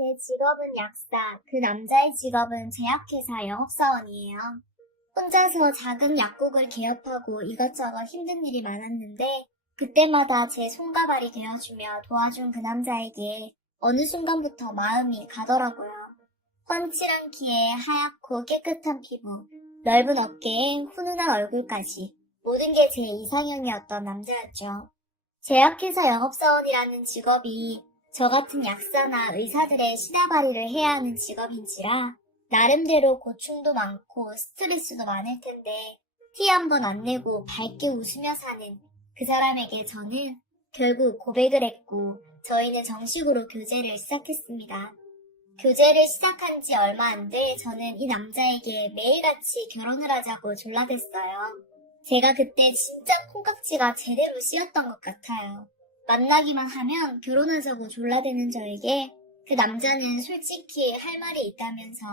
제 직업은 약사, 그 남자의 직업은 제약회사 영업사원이에요. 혼자서 작은 약국을 개업하고 이것저것 힘든 일이 많았는데 그때마다 제 손과 발이 되어주며 도와준 그 남자에게 어느 순간부터 마음이 가더라고요. 훤칠한 키에 하얗고 깨끗한 피부, 넓은 어깨에 훈훈한 얼굴까지 모든 게 제 이상형이었던 남자였죠. 제약회사 영업사원이라는 직업이 저 같은 약사나 의사들의 시다발이를 해야 하는 직업인지라 나름대로 고충도 많고 스트레스도 많을 텐데 티 한 번 안 내고 밝게 웃으며 사는 그 사람에게 저는 결국 고백을 했고 저희는 정식으로 교제를 시작했습니다. 교제를 시작한 지 얼마 안 돼 저는 이 남자에게 매일같이 결혼을 하자고 졸라댔어요. 제가 그때 진짜 콩깍지가 제대로 씌었던 것 같아요. 만나기만 하면 결혼하자고 졸라대는 저에게 그 남자는 솔직히 할 말이 있다면서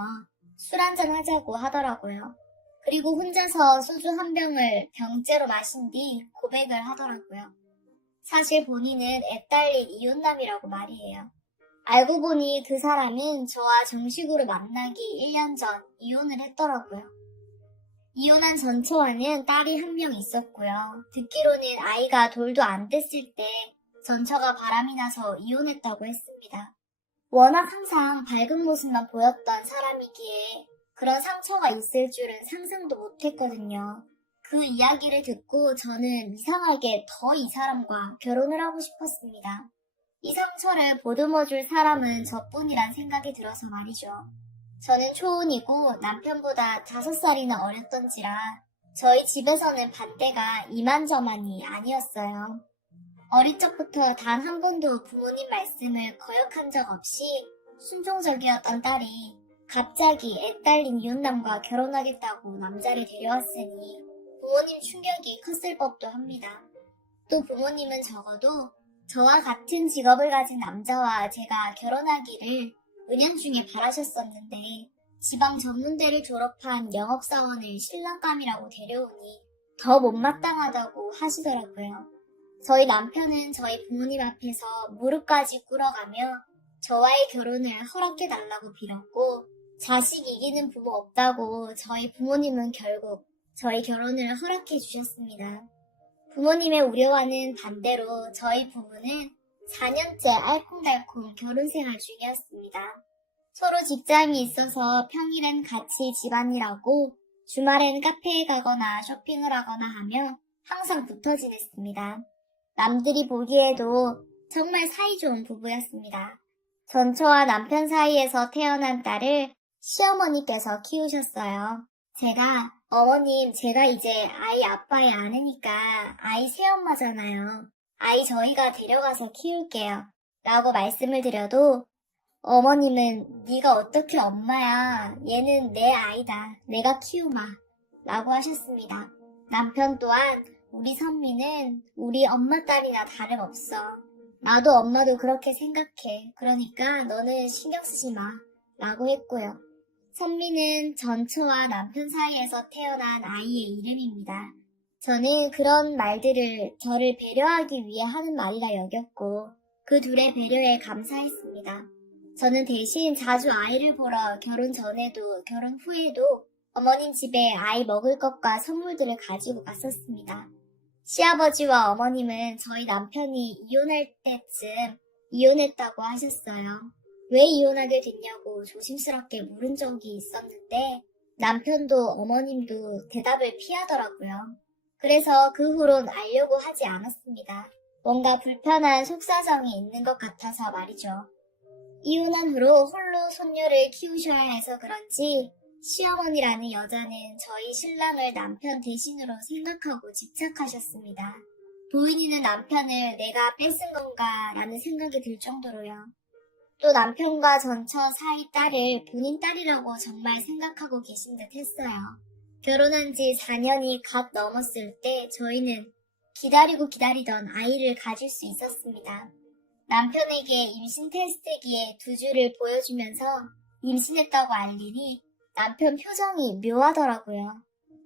술 한잔 하자고 하더라고요. 그리고 혼자서 소주 한 병을 병째로 마신 뒤 고백을 하더라고요. 사실 본인은 애 딸린 이혼남이라고 말이에요. 알고 보니 그 사람은 저와 정식으로 만나기 1년 전 이혼을 했더라고요. 이혼한 전처와는 딸이 한 명 있었고요. 듣기로는 아이가 돌도 안 됐을 때 전처가 바람이 나서 이혼했다고 했습니다. 워낙 항상 밝은 모습만 보였던 사람이기에 그런 상처가 있을 줄은 상상도 못했거든요. 그 이야기를 듣고 저는 이상하게 더 이 사람과 결혼을 하고 싶었습니다. 이 상처를 보듬어줄 사람은 저뿐이란 생각이 들어서 말이죠. 저는 초혼이고 남편보다 5살이나 어렸던지라 저희 집에서는 반대가 이만저만이 아니었어요. 어릴 적부터 단 한 번도 부모님 말씀을 거역한 적 없이 순종적이었던 딸이 갑자기 애 딸린 이혼남과 결혼하겠다고 남자를 데려왔으니 부모님 충격이 컸을 법도 합니다. 또 부모님은 적어도 저와 같은 직업을 가진 남자와 제가 결혼하기를 은연중에 바라셨었는데 지방 전문대를 졸업한 영업사원을 신랑감이라고 데려오니 더 못마땅하다고 하시더라고요. 저희 남편은 저희 부모님 앞에서 무릎까지 꿇어가며 저와의 결혼을 허락해달라고 빌었고 자식 이기는 부모 없다고 저희 부모님은 결국 저희 결혼을 허락해 주셨습니다. 부모님의 우려와는 반대로 저희 부부는 4년째 알콩달콩 결혼 생활 중이었습니다. 서로 직장이 있어서 평일엔 같이 집안일하고 주말엔 카페에 가거나 쇼핑을 하거나 하며 항상 붙어 지냈습니다. 남들이 보기에도 정말 사이좋은 부부였습니다. 전처와 남편 사이에서 태어난 딸을 시어머니께서 키우셨어요. 어머님, 제가 이제 아이 아빠의 아내니까 아이 새엄마잖아요. 아이 저희가 데려가서 키울게요. 라고 말씀을 드려도 어머님은 네가 어떻게 엄마야. 얘는 내 아이다. 내가 키우마. 라고 하셨습니다. 남편 또한 우리 선미는 우리 엄마 딸이나 다름없어. 나도 엄마도 그렇게 생각해. 그러니까 너는 신경 쓰지 마. 라고 했고요. 선미는 전처와 남편 사이에서 태어난 아이의 이름입니다. 저는 그런 말들을 저를 배려하기 위해 하는 말이라 여겼고 그 둘의 배려에 감사했습니다. 저는 대신 자주 아이를 보러 결혼 전에도 결혼 후에도 어머님 집에 아이 먹을 것과 선물들을 가지고 갔었습니다. 시아버지와 어머님은 저희 남편이 이혼할 때쯤 이혼했다고 하셨어요. 왜 이혼하게 됐냐고 조심스럽게 물은 적이 있었는데 남편도 어머님도 대답을 피하더라고요. 그래서 그 후론 알려고 하지 않았습니다. 뭔가 불편한 속사정이 있는 것 같아서 말이죠. 이혼한 후로 홀로 손녀를 키우셔야 해서 그런지 시어머니라는 여자는 저희 신랑을 남편 대신으로 생각하고 집착하셨습니다. 부인이는 남편을 내가 뺏은 건가 라는 생각이 들 정도로요. 또 남편과 전처 사이 딸을 본인 딸이라고 정말 생각하고 계신 듯 했어요. 결혼한 지 4년이 갓 넘었을 때 저희는 기다리고 기다리던 아이를 가질 수 있었습니다. 남편에게 임신 테스트기에 2주를 보여주면서 임신했다고 알리니 남편 표정이 묘하더라고요.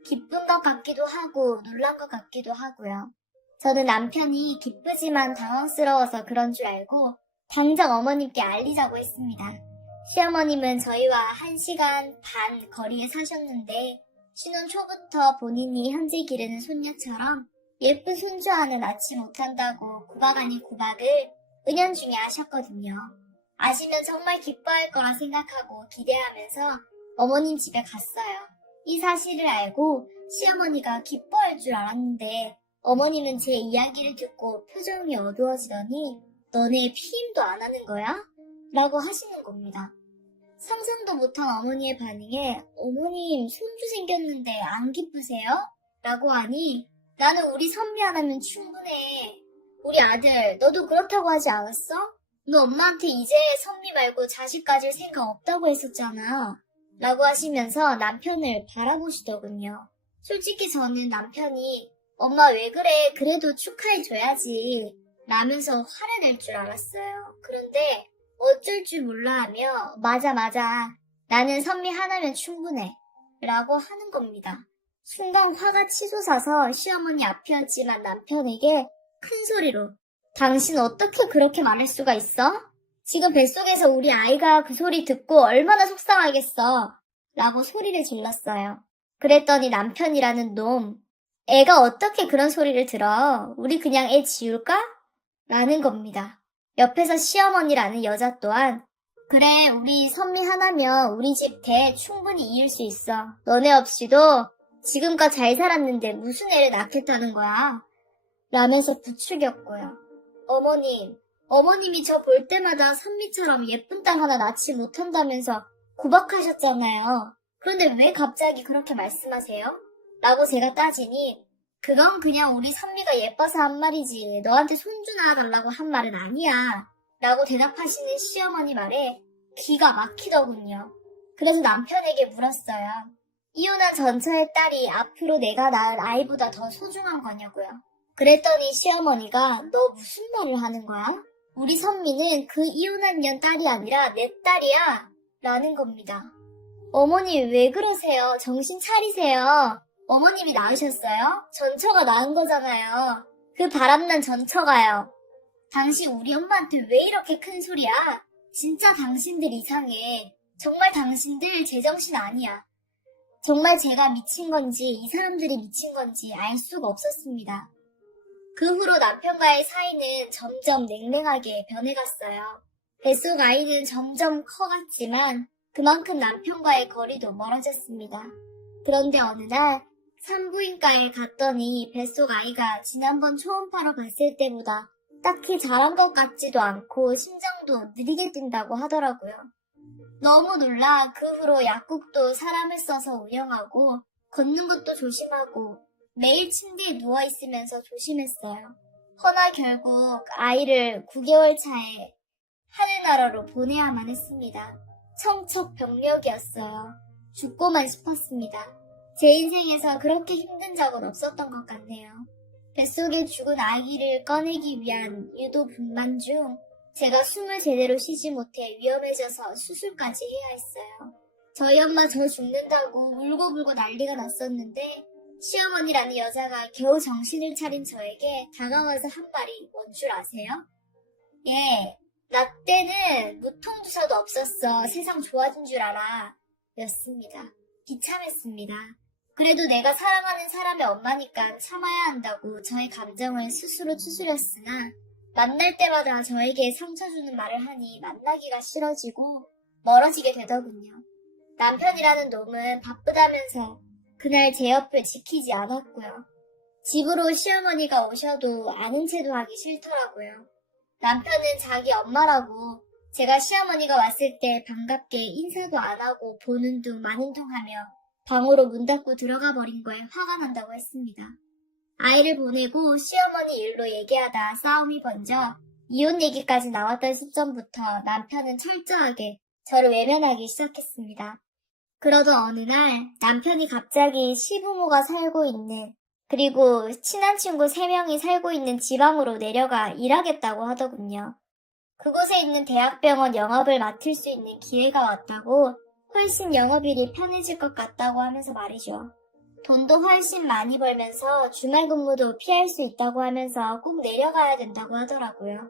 기쁜 것 같기도 하고 놀란 것 같기도 하고요. 저는 남편이 기쁘지만 당황스러워서 그런 줄 알고 당장 어머님께 알리자고 했습니다. 시어머님은 저희와 1시간 반 거리에 사셨는데 신혼 초부터 본인이 현재 기르는 손녀처럼 예쁜 손주 하나 낳지 못한다고 구박 아닌 구박을 은연중에 하셨거든요. 아시면 정말 기뻐할 거라 생각하고 기대하면서 어머님 집에 갔어요. 이 사실을 알고 시어머니가 기뻐할 줄 알았는데 어머님은 제 이야기를 듣고 표정이 어두워지더니 너네 피임도 안 하는 거야? 라고 하시는 겁니다. 상상도 못한 어머니의 반응에 어머님 손주 생겼는데 안 기쁘세요? 라고 하니 나는 우리 선미 하나면 충분해. 우리 아들 너도 그렇다고 하지 않았어? 너 엄마한테 이제 선미 말고 자식 가질 생각 없다고 했었잖아. 라고 하시면서 남편을 바라보시더군요. 솔직히 저는 남편이 엄마 왜 그래 그래도 축하해줘야지 라면서 화를 낼 줄 알았어요. 그런데 어쩔 줄 몰라 하며 맞아 나는 선미 하나면 충분해 라고 하는 겁니다. 순간 화가 치솟아서 시어머니 앞이었지만 남편에게 큰 소리로 당신 어떻게 그렇게 말할 수가 있어? 지금 뱃속에서 우리 아이가 그 소리 듣고 얼마나 속상하겠어 라고 소리를 질렀어요. 그랬더니 남편이라는 놈 애가 어떻게 그런 소리를 들어? 우리 그냥 애 지울까? 라는 겁니다. 옆에서 시어머니라는 여자 또한 그래 우리 선미 하나면 우리 집 대 충분히 이을 수 있어. 너네 없이도 지금껏 잘 살았는데 무슨 애를 낳겠다는 거야? 라면서 부추겼고요. 어머님이 저 볼 때마다 선미처럼 예쁜 딸 하나 낳지 못한다면서 구박하셨잖아요. 그런데 왜 갑자기 그렇게 말씀하세요? 라고 제가 따지니 그건 그냥 우리 선미가 예뻐서 한 말이지 너한테 손주 낳아달라고 한 말은 아니야 라고 대답하시는 시어머니 말에 기가 막히더군요. 그래서 남편에게 물었어요. 이혼한 전처의 딸이 앞으로 내가 낳을 아이보다 더 소중한 거냐고요. 그랬더니 시어머니가 너 무슨 말을 하는 거야? 우리 선미는 그 이혼한 년 딸이 아니라 내 딸이야 라는 겁니다. 어머니 왜 그러세요? 정신 차리세요. 어머님이 낳으셨어요? 전처가 낳은 거잖아요. 그 바람난 전처가요. 당신 우리 엄마한테 왜 이렇게 큰 소리야? 진짜 당신들 이상해. 정말 당신들 제정신 아니야. 정말 제가 미친 건지 이 사람들이 미친 건지 알 수가 없었습니다. 그 후로 남편과의 사이는 점점 냉랭하게 변해갔어요. 뱃속 아이는 점점 커갔지만 그만큼 남편과의 거리도 멀어졌습니다. 그런데 어느 날 산부인과에 갔더니 뱃속 아이가 지난번 초음파로 봤을 때보다 딱히 자란 것 같지도 않고 심장도 느리게 뛴다고 하더라고요. 너무 놀라 그 후로 약국도 사람을 써서 운영하고 걷는 것도 조심하고 매일 침대에 누워있으면서 조심했어요. 허나 결국 아이를 9개월 차에 하늘나라로 보내야만 했습니다. 청척병력이었어요. 죽고만 싶었습니다. 제 인생에서 그렇게 힘든 적은 없었던 것 같네요. 뱃속에 죽은 아기를 꺼내기 위한 유도 분만 중 제가 숨을 제대로 쉬지 못해 위험해져서 수술까지 해야 했어요. 저희 엄마 저 죽는다고 울고불고 난리가 났었는데 시어머니라는 여자가 겨우 정신을 차린 저에게 다가와서 한 말이 뭔 줄 아세요? 예, 나 때는 무통주사도 없었어. 세상 좋아진 줄 알아. 였습니다. 비참했습니다. 그래도 내가 사랑하는 사람의 엄마니까 참아야 한다고 저의 감정을 스스로 추스렸으나 만날 때마다 저에게 상처 주는 말을 하니 만나기가 싫어지고 멀어지게 되더군요. 남편이라는 놈은 바쁘다면서 그날 제 옆을 지키지 않았고요. 집으로 시어머니가 오셔도 아는 체도 하기 싫더라고요. 남편은 자기 엄마라고 제가 시어머니가 왔을 때 반갑게 인사도 안 하고 보는 둥 마는 둥 하며 방으로 문 닫고 들어가 버린 거에 화가 난다고 했습니다. 아이를 보내고 시어머니 일로 얘기하다 싸움이 번져 이혼 얘기까지 나왔던 시점부터 남편은 철저하게 저를 외면하기 시작했습니다. 그러던 어느 날 남편이 갑자기 시부모가 살고 있는 그리고 친한 친구 3명이 살고 있는 지방으로 내려가 일하겠다고 하더군요. 그곳에 있는 대학병원 영업을 맡을 수 있는 기회가 왔다고 훨씬 영업일이 편해질 것 같다고 하면서 말이죠. 돈도 훨씬 많이 벌면서 주말 근무도 피할 수 있다고 하면서 꼭 내려가야 된다고 하더라고요.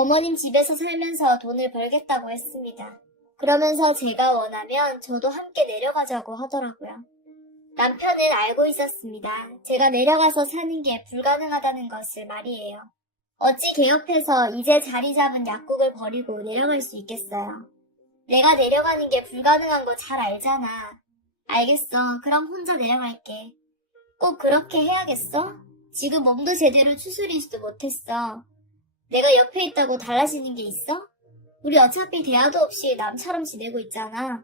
어머님 집에서 살면서 돈을 벌겠다고 했습니다. 그러면서 제가 원하면 저도 함께 내려가자고 하더라고요. 남편은 알고 있었습니다. 제가 내려가서 사는 게 불가능하다는 것을 말이에요. 어찌 개업해서 이제 자리 잡은 약국을 버리고 내려갈 수 있겠어요. 내가 내려가는 게 불가능한 거 잘 알잖아. 알겠어. 그럼 혼자 내려갈게. 꼭 그렇게 해야겠어? 지금 몸도 제대로 추스리지도 못했어. 내가 옆에 있다고 달라지는 게 있어? 우리 어차피 대화도 없이 남처럼 지내고 있잖아.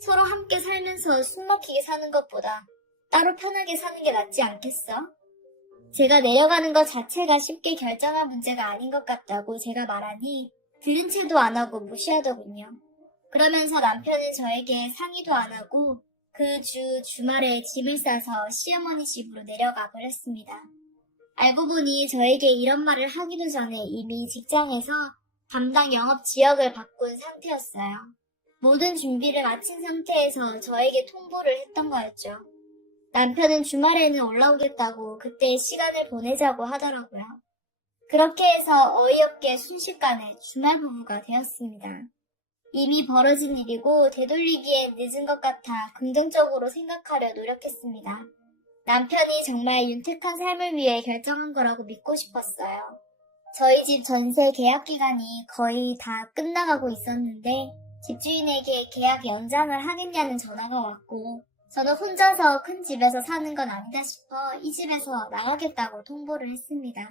서로 함께 살면서 숨 막히게 사는 것보다 따로 편하게 사는 게 낫지 않겠어? 제가 내려가는 것 자체가 쉽게 결정할 문제가 아닌 것 같다고 제가 말하니 들은 채도 안 하고 무시하더군요. 그러면서 남편은 저에게 상의도 안 하고 그 주말에 짐을 싸서 시어머니 집으로 내려가 버렸습니다. 알고 보니 저에게 이런 말을 하기도 전에 이미 직장에서 담당 영업 지역을 바꾼 상태였어요. 모든 준비를 마친 상태에서 저에게 통보를 했던 거였죠. 남편은 주말에는 올라오겠다고 그때 시간을 보내자고 하더라고요. 그렇게 해서 어이없게 순식간에 주말 부부가 되었습니다. 이미 벌어진 일이고 되돌리기엔 늦은 것 같아 긍정적으로 생각하려 노력했습니다. 남편이 정말 윤택한 삶을 위해 결정한 거라고 믿고 싶었어요. 저희 집 전세 계약 기간이 거의 다 끝나가고 있었는데 집주인에게 계약 연장을 하겠냐는 전화가 왔고 저는 혼자서 큰 집에서 사는 건 아니다 싶어 이 집에서 나가겠다고 통보를 했습니다.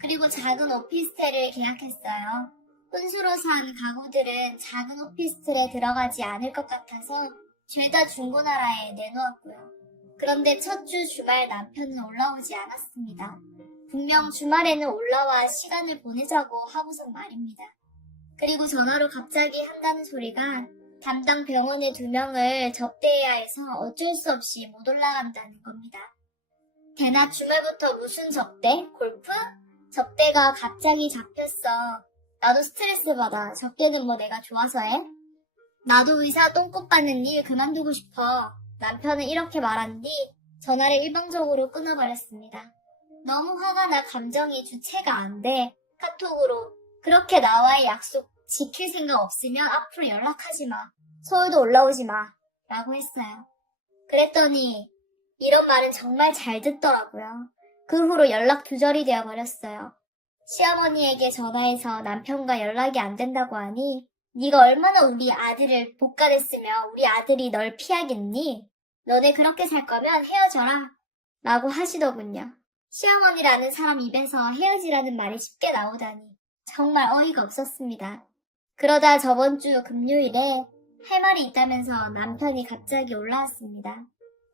그리고 작은 오피스텔을 계약했어요. 혼수로 산 가구들은 작은 오피스텔에 들어가지 않을 것 같아서 죄다 중고나라에 내놓았고요. 그런데 첫 주 주말 남편은 올라오지 않았습니다. 분명 주말에는 올라와 시간을 보내자고 하고선 말입니다. 그리고 전화로 갑자기 한다는 소리가 담당 병원의 2명을 접대해야 해서 어쩔 수 없이 못 올라간다는 겁니다. 대낮 주말부터 무슨 접대? 골프? 접대가 갑자기 잡혔어. 나도 스트레스 받아. 접대는 뭐 내가 좋아서 해? 나도 의사 똥꼬 빠는 일 그만두고 싶어. 남편은 이렇게 말한 뒤 전화를 일방적으로 끊어버렸습니다. 너무 화가 나 감정이 주체가 안 돼. 카톡으로 그렇게 나와의 약속 지킬 생각 없으면 앞으로 연락하지 마. 서울도 올라오지 마. 라고 했어요. 그랬더니 이런 말은 정말 잘 듣더라고요. 그 후로 연락 두절이 되어버렸어요. 시어머니에게 전화해서 남편과 연락이 안 된다고 하니 네가 얼마나 우리 아들을 복가냈으며 우리 아들이 널 피하겠니? 너네 그렇게 살 거면 헤어져라. 라고 하시더군요. 시어머니라는 사람 입에서 헤어지라는 말이 쉽게 나오다니 정말 어이가 없었습니다. 그러다 저번 주 금요일에 할 말이 있다면서 남편이 갑자기 올라왔습니다.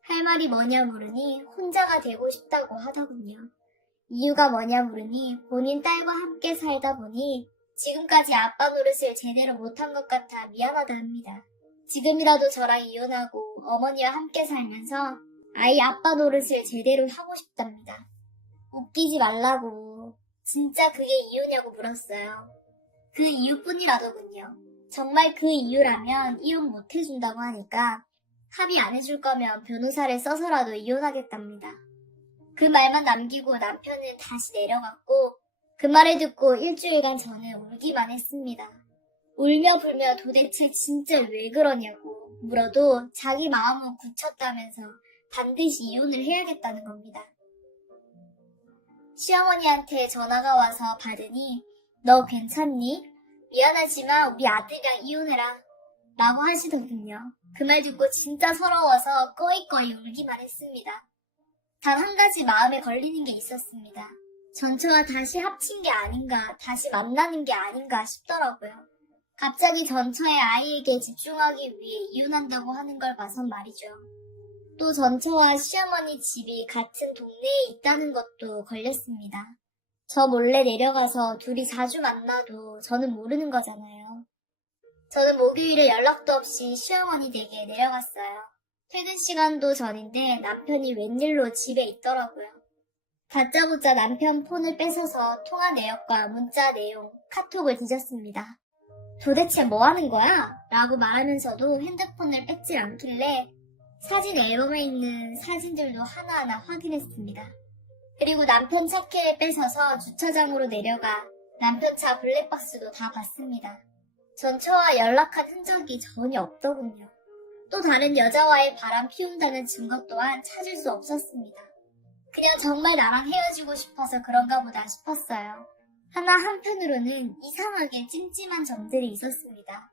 할 말이 뭐냐 물으니 혼자가 되고 싶다고 하더군요. 이유가 뭐냐 물으니 본인 딸과 함께 살다 보니 지금까지 아빠 노릇을 제대로 못한 것 같아 미안하다 합니다. 지금이라도 저랑 이혼하고 어머니와 함께 살면서 아이 아빠 노릇을 제대로 하고 싶답니다. 웃기지 말라고. 진짜 그게 이유냐고 물었어요. 그 이유뿐이라더군요. 정말 그 이유라면 이혼 못 해준다고 하니까 합의 안 해줄 거면 변호사를 써서라도 이혼하겠답니다. 그 말만 남기고 남편은 다시 내려갔고 그 말을 듣고 일주일간 저는 울기만 했습니다. 울며 불며 도대체 진짜 왜 그러냐고 물어도 자기 마음은 굳혔다면서 반드시 이혼을 해야겠다는 겁니다. 시어머니한테 전화가 와서 받으니 너 괜찮니? 미안하지만 우리 아들이랑 이혼해라 라고 하시더군요. 그 말 듣고 진짜 서러워서 꺼이꺼이 울기만 했습니다. 단 한 가지 마음에 걸리는 게 있었습니다. 전처와 다시 합친 게 아닌가, 다시 만나는 게 아닌가 싶더라고요. 갑자기 전처의 아이에게 집중하기 위해 이혼한다고 하는 걸 봐선 말이죠. 또 전처와 시어머니 집이 같은 동네에 있다는 것도 걸렸습니다. 저 몰래 내려가서 둘이 자주 만나도 저는 모르는 거잖아요. 저는 목요일에 연락도 없이 시어머니 댁에 내려갔어요. 퇴근 시간도 전인데 남편이 웬일로 집에 있더라고요. 다짜고짜 남편 폰을 뺏어서 통화 내역과 문자 내용, 카톡을 뒤졌습니다. 도대체 뭐 하는 거야? 라고 말하면서도 핸드폰을 뺏질 않길래 사진 앨범에 있는 사진들도 하나하나 확인했습니다. 그리고 남편 차키를 뺏어서 주차장으로 내려가 남편 차 블랙박스도 다 봤습니다. 전처와 연락한 흔적이 전혀 없더군요. 또 다른 여자와의 바람 피운다는 증거 또한 찾을 수 없었습니다. 그냥 정말 나랑 헤어지고 싶어서 그런가 보다 싶었어요. 하나 한편으로는 이상하게 찜찜한 점들이 있었습니다.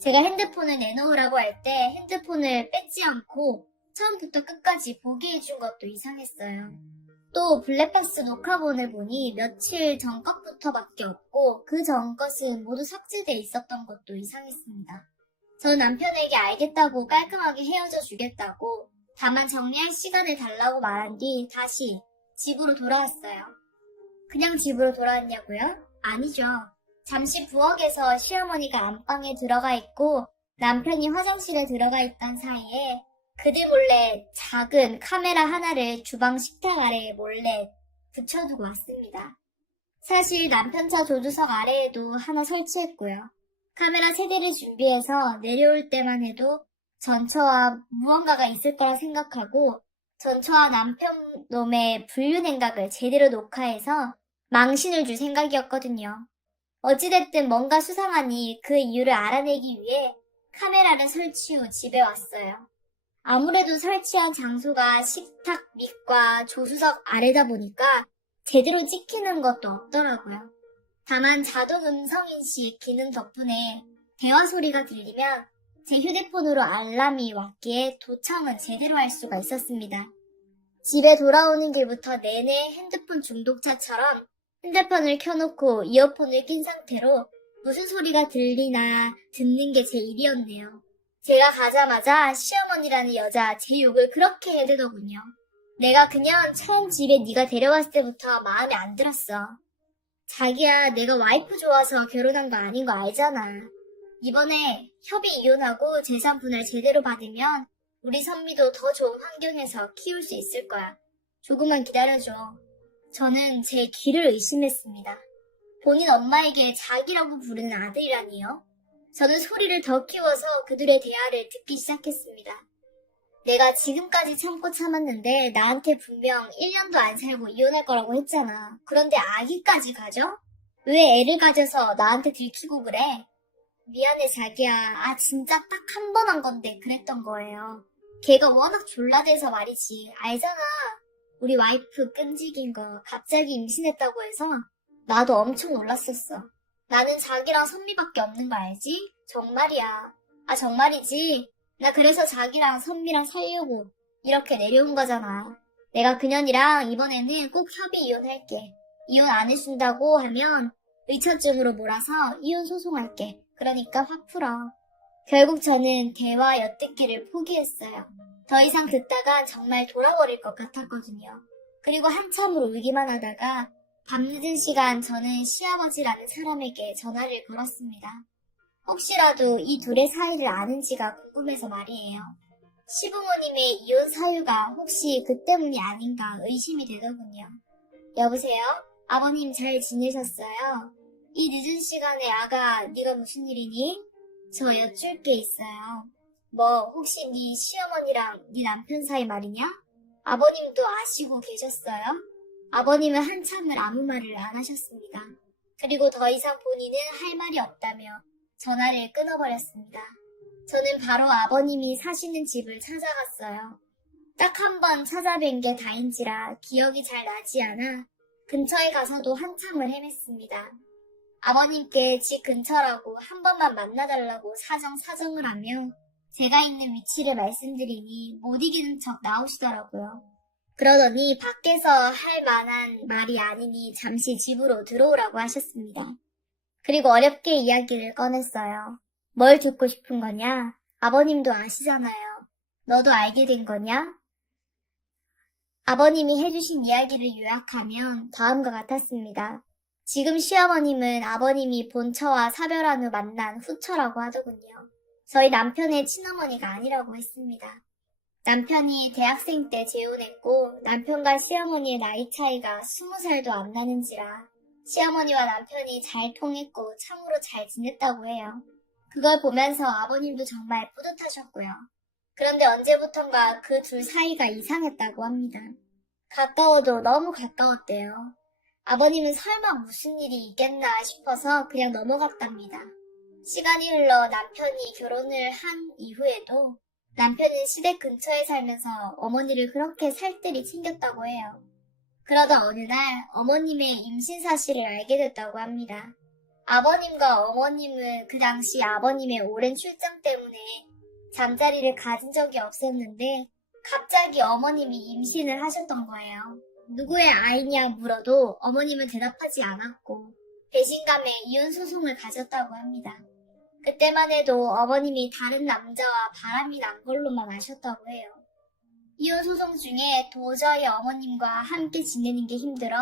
제가 핸드폰을 내놓으라고 할 때 핸드폰을 뺏지 않고 처음부터 끝까지 보게 해준 것도 이상했어요. 또 블랙박스 녹화본을 보니 며칠 전 것부터밖에 없고 그 전 것은 모두 삭제돼 있었던 것도 이상했습니다. 저 남편에게 알겠다고 깔끔하게 헤어져 주겠다고 다만 정리할 시간을 달라고 말한 뒤 다시 집으로 돌아왔어요. 그냥 집으로 돌아왔냐고요? 아니죠. 잠시 부엌에서 시어머니가 안방에 들어가 있고 남편이 화장실에 들어가 있던 사이에 그들 몰래 작은 카메라 하나를 주방 식탁 아래에 몰래 붙여두고 왔습니다. 사실 남편 차 조수석 아래에도 하나 설치했고요. 카메라 세대를 준비해서 내려올 때만 해도 전처와 무언가가 있을 거라 생각하고 전처와 남편 놈의 분류 냉각을 제대로 녹화해서 망신을 줄 생각이었거든요. 어찌됐든 뭔가 수상하니 그 이유를 알아내기 위해 카메라를 설치 후 집에 왔어요. 아무래도 설치한 장소가 식탁 밑과 조수석 아래다 보니까 제대로 찍히는 것도 없더라고요. 다만 자동 음성인식 기능 덕분에 대화 소리가 들리면 제 휴대폰으로 알람이 왔기에 도청은 제대로 할 수가 있었습니다. 집에 돌아오는 길부터 내내 핸드폰 중독자처럼 핸드폰을 켜놓고 이어폰을 낀 상태로 무슨 소리가 들리나 듣는 게 제 일이었네요. 제가 가자마자 시어머니라는 여자 제 욕을 그렇게 해대더군요. 내가 그냥 처음 집에 네가 데려왔을 때부터 마음에 안 들었어. 자기야, 내가 와이프 좋아서 결혼한 거 아닌 거 알잖아. 이번에 협의 이혼하고 재산 분할 제대로 받으면 우리 선미도 더 좋은 환경에서 키울 수 있을 거야. 조금만 기다려줘. 저는 제 귀를 의심했습니다. 본인 엄마에게 자기라고 부르는 아들이라니요? 저는 소리를 더 키워서 그들의 대화를 듣기 시작했습니다. 내가 지금까지 참고 참았는데 나한테 분명 1년도 안 살고 이혼할 거라고 했잖아. 그런데 아기까지 가져? 왜 애를 가져서 나한테 들키고 그래? 미안해 자기야. 진짜 딱 한 번 한 건데 그랬던 거예요. 걔가 워낙 졸라대서 말이지. 알잖아. 우리 와이프 끈질긴 거 갑자기 임신했다고 해서 나도 엄청 놀랐었어. 나는 자기랑 선미밖에 없는 거 알지? 정말이야. 정말이지. 나 그래서 자기랑 선미랑 살려고 이렇게 내려온 거잖아. 내가 그년이랑 이번에는 꼭 협의 이혼할게. 이혼 안 해준다고 하면 의처증으로 몰아서 이혼 소송할게. 그러니까 확 풀어. 결국 저는 대화 엿듣기를 포기했어요. 더 이상 듣다가 정말 돌아버릴 것 같았거든요. 그리고 한참을 울기만 하다가 밤늦은 시간 저는 시아버지라는 사람에게 전화를 걸었습니다. 혹시라도 이 둘의 사이를 아는지가 궁금해서 말이에요. 시부모님의 이혼 사유가 혹시 그 때문이 아닌가 의심이 되더군요. 여보세요? 아버님 잘 지내셨어요? 이 늦은 시간에 아가 네가 무슨 일이니? 저 여쭐 게 있어요. 뭐 혹시 네 시어머니랑 네 남편 사이 말이냐? 아버님도 아시고 계셨어요? 아버님은 한참을 아무 말을 안 하셨습니다. 그리고 더 이상 본인은 할 말이 없다며 전화를 끊어버렸습니다. 저는 바로 아버님이 사시는 집을 찾아갔어요. 딱 한 번 찾아뵌 게 다인지라 기억이 잘 나지 않아 근처에 가서도 한참을 헤맸습니다. 아버님께 집 근처라고 한 번만 만나달라고 사정을 하며 제가 있는 위치를 말씀드리니 못 이기는 척 나오시더라고요. 그러더니 밖에서 할 만한 말이 아니니 잠시 집으로 들어오라고 하셨습니다. 그리고 어렵게 이야기를 꺼냈어요. 뭘 듣고 싶은 거냐? 아버님도 아시잖아요. 너도 알게 된 거냐? 아버님이 해주신 이야기를 요약하면 다음과 같았습니다. 지금 시어머님은 아버님이 본처와 사별한 후 만난 후처라고 하더군요. 저희 남편의 친어머니가 아니라고 했습니다. 남편이 대학생 때 재혼했고 남편과 시어머니의 나이 차이가 20살도 안 나는지라 시어머니와 남편이 잘 통했고 참으로 잘 지냈다고 해요. 그걸 보면서 아버님도 정말 뿌듯하셨고요. 그런데 언제부턴가 그 둘 사이가 이상했다고 합니다. 가까워도 너무 가까웠대요. 아버님은 설마 무슨 일이 있겠나 싶어서 그냥 넘어갔답니다. 시간이 흘러 남편이 결혼을 한 이후에도 남편은 시댁 근처에 살면서 어머니를 그렇게 살뜰히 챙겼다고 해요. 그러다 어느 날 어머님의 임신 사실을 알게 됐다고 합니다. 아버님과 어머님은 그 당시 아버님의 오랜 출장 때문에 잠자리를 가진 적이 없었는데 갑자기 어머님이 임신을 하셨던 거예요. 누구의 아이냐 물어도 어머님은 대답하지 않았고 배신감에 이혼 소송을 가졌다고 합니다. 그때만 해도 어머님이 다른 남자와 바람이 난 걸로만 아셨다고 해요. 이혼 소송 중에 도저히 어머님과 함께 지내는 게 힘들어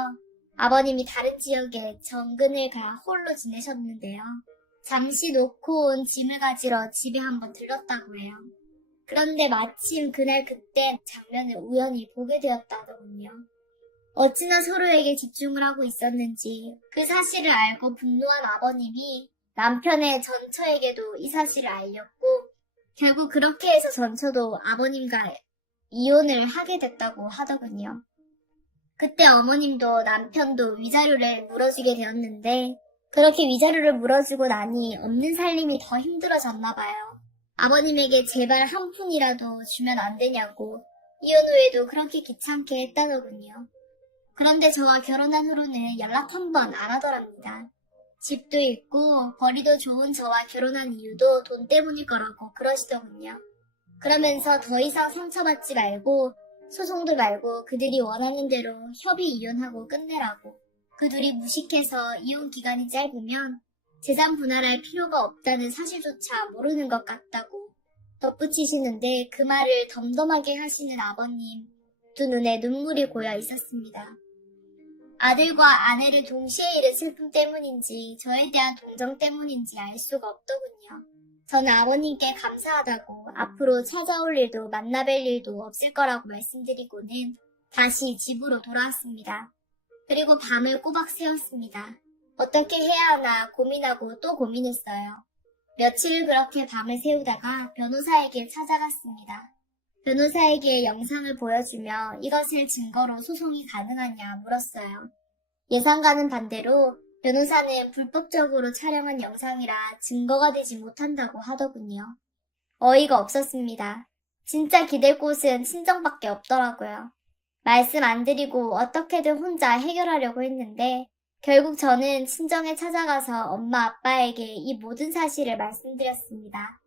아버님이 다른 지역에 정근을 가 홀로 지내셨는데요. 잠시 놓고 온 짐을 가지러 집에 한번 들렀다고 해요. 그런데 마침 그날 그때 장면을 우연히 보게 되었다더군요. 어찌나 서로에게 집중을 하고 있었는지 그 사실을 알고 분노한 아버님이 남편의 전처에게도 이 사실을 알렸고 결국 그렇게 해서 전처도 아버님과 이혼을 하게 됐다고 하더군요. 그때 어머님도 남편도 위자료를 물어주게 되었는데 그렇게 위자료를 물어주고 나니 없는 살림이 더 힘들어졌나 봐요. 아버님에게 제발 한 푼이라도 주면 안 되냐고 이혼 후에도 그렇게 귀찮게 했다더군요. 그런데 저와 결혼한 후로는 연락 한 번 안 하더랍니다. 집도 있고 벌이도 좋은 저와 결혼한 이유도 돈 때문일 거라고 그러시더군요. 그러면서 더 이상 상처받지 말고 소송도 말고 그들이 원하는 대로 협의 이혼하고 끝내라고. 그 둘이 무식해서 이혼 기간이 짧으면 재산 분할할 필요가 없다는 사실조차 모르는 것 같다고 덧붙이시는데 그 말을 덤덤하게 하시는 아버님 두 눈에 눈물이 고여 있었습니다. 아들과 아내를 동시에 잃은 슬픔 때문인지 저에 대한 동정 때문인지 알 수가 없더군요. 저는 아버님께 감사하다고 앞으로 찾아올 일도 만나뵐 일도 없을 거라고 말씀드리고는 다시 집으로 돌아왔습니다. 그리고 밤을 꼬박 새웠습니다. 어떻게 해야 하나 고민하고 또 고민했어요. 며칠을 그렇게 밤을 새우다가 변호사에게 찾아갔습니다. 변호사에게 영상을 보여주며 이것을 증거로 소송이 가능하냐 물었어요. 예상과는 반대로 변호사는 불법적으로 촬영한 영상이라 증거가 되지 못한다고 하더군요. 어이가 없었습니다. 진짜 기댈 곳은 친정밖에 없더라고요. 말씀 안 드리고 어떻게든 혼자 해결하려고 했는데 결국 저는 친정에 찾아가서 엄마 아빠에게 이 모든 사실을 말씀드렸습니다.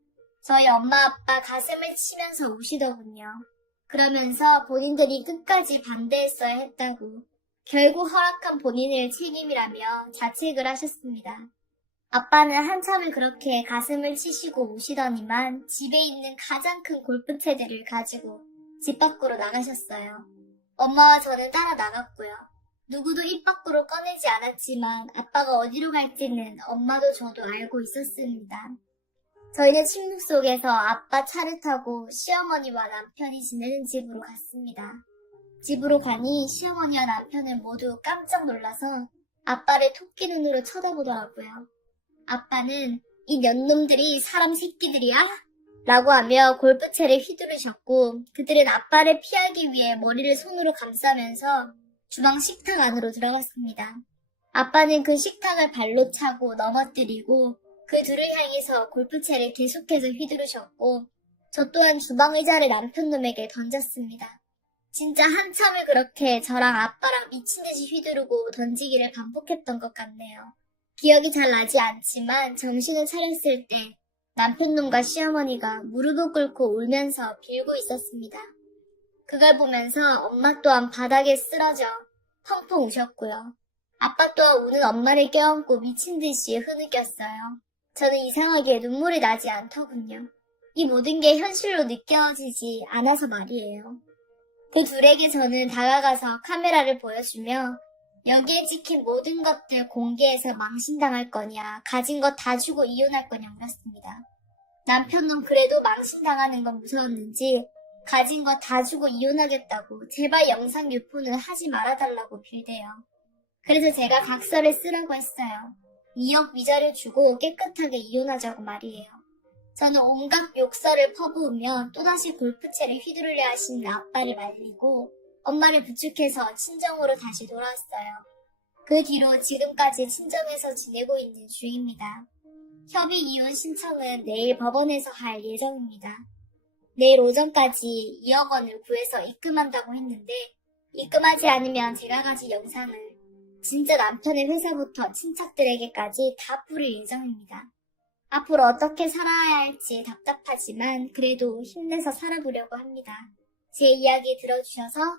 저희 엄마 아빠 가슴을 치면서 우시더군요. 그러면서 본인들이 끝까지 반대했어야 했다고 결국 허락한 본인을 책임이라며 자책을 하셨습니다. 아빠는 한참을 그렇게 가슴을 치시고 우시더니만 집에 있는 가장 큰 골프채들을 가지고 집 밖으로 나가셨어요. 엄마와 저는 따라 나갔고요. 누구도 입 밖으로 꺼내지 않았지만 아빠가 어디로 갈지는 엄마도 저도 알고 있었습니다. 저희는 침묵 속에서 아빠 차를 타고 시어머니와 남편이 지내는 집으로 갔습니다. 집으로 가니 시어머니와 남편은 모두 깜짝 놀라서 아빠를 토끼 눈으로 쳐다보더라고요. 아빠는 이 년놈들이 사람 새끼들이야? 라고 하며 골프채를 휘두르셨고 그들은 아빠를 피하기 위해 머리를 손으로 감싸면서 주방 식탁 안으로 들어갔습니다. 아빠는 그 식탁을 발로 차고 넘어뜨리고 그 둘을 향해서 골프채를 계속해서 휘두르셨고 저 또한 주방 의자를 남편놈에게 던졌습니다. 진짜 한참을 그렇게 저랑 아빠랑 미친듯이 휘두르고 던지기를 반복했던 것 같네요. 기억이 잘 나지 않지만 정신을 차렸을 때 남편놈과 시어머니가 무릎을 꿇고 울면서 빌고 있었습니다. 그걸 보면서 엄마 또한 바닥에 쓰러져 펑펑 우셨고요. 아빠 또한 우는 엄마를 껴안고 미친듯이 흐느꼈어요. 저는 이상하게 눈물이 나지 않더군요. 이 모든 게 현실로 느껴지지 않아서 말이에요. 그 둘에게 저는 다가가서 카메라를 보여주며 여기에 찍힌 모든 것들 공개해서 망신당할 거냐, 가진 것 다 주고 이혼할 거냐 물었습니다. 남편은 그래도 망신당하는 건 무서웠는지 가진 거 다 주고 이혼하겠다고 제발 영상 유포는 하지 말아달라고 빌대요. 그래서 제가 각서를 쓰라고 했어요. 2억 위자료 주고 깨끗하게 이혼하자고 말이에요. 저는 온갖 욕설을 퍼부으며 또다시 골프채를 휘두르려 하시는 아빠를 말리고 엄마를 부축해서 친정으로 다시 돌아왔어요. 그 뒤로 지금까지 친정에서 지내고 있는 중입니다. 협의 이혼 신청은 내일 법원에서 할 예정입니다. 내일 오전까지 2억 원을 구해서 입금한다고 했는데 입금하지 않으면 제가 가진 영상을 진짜 남편의 회사부터 친척들에게까지 다 뿌릴 예정입니다. 앞으로 어떻게 살아야 할지 답답하지만 그래도 힘내서 살아보려고 합니다. 제 이야기 들어주셔서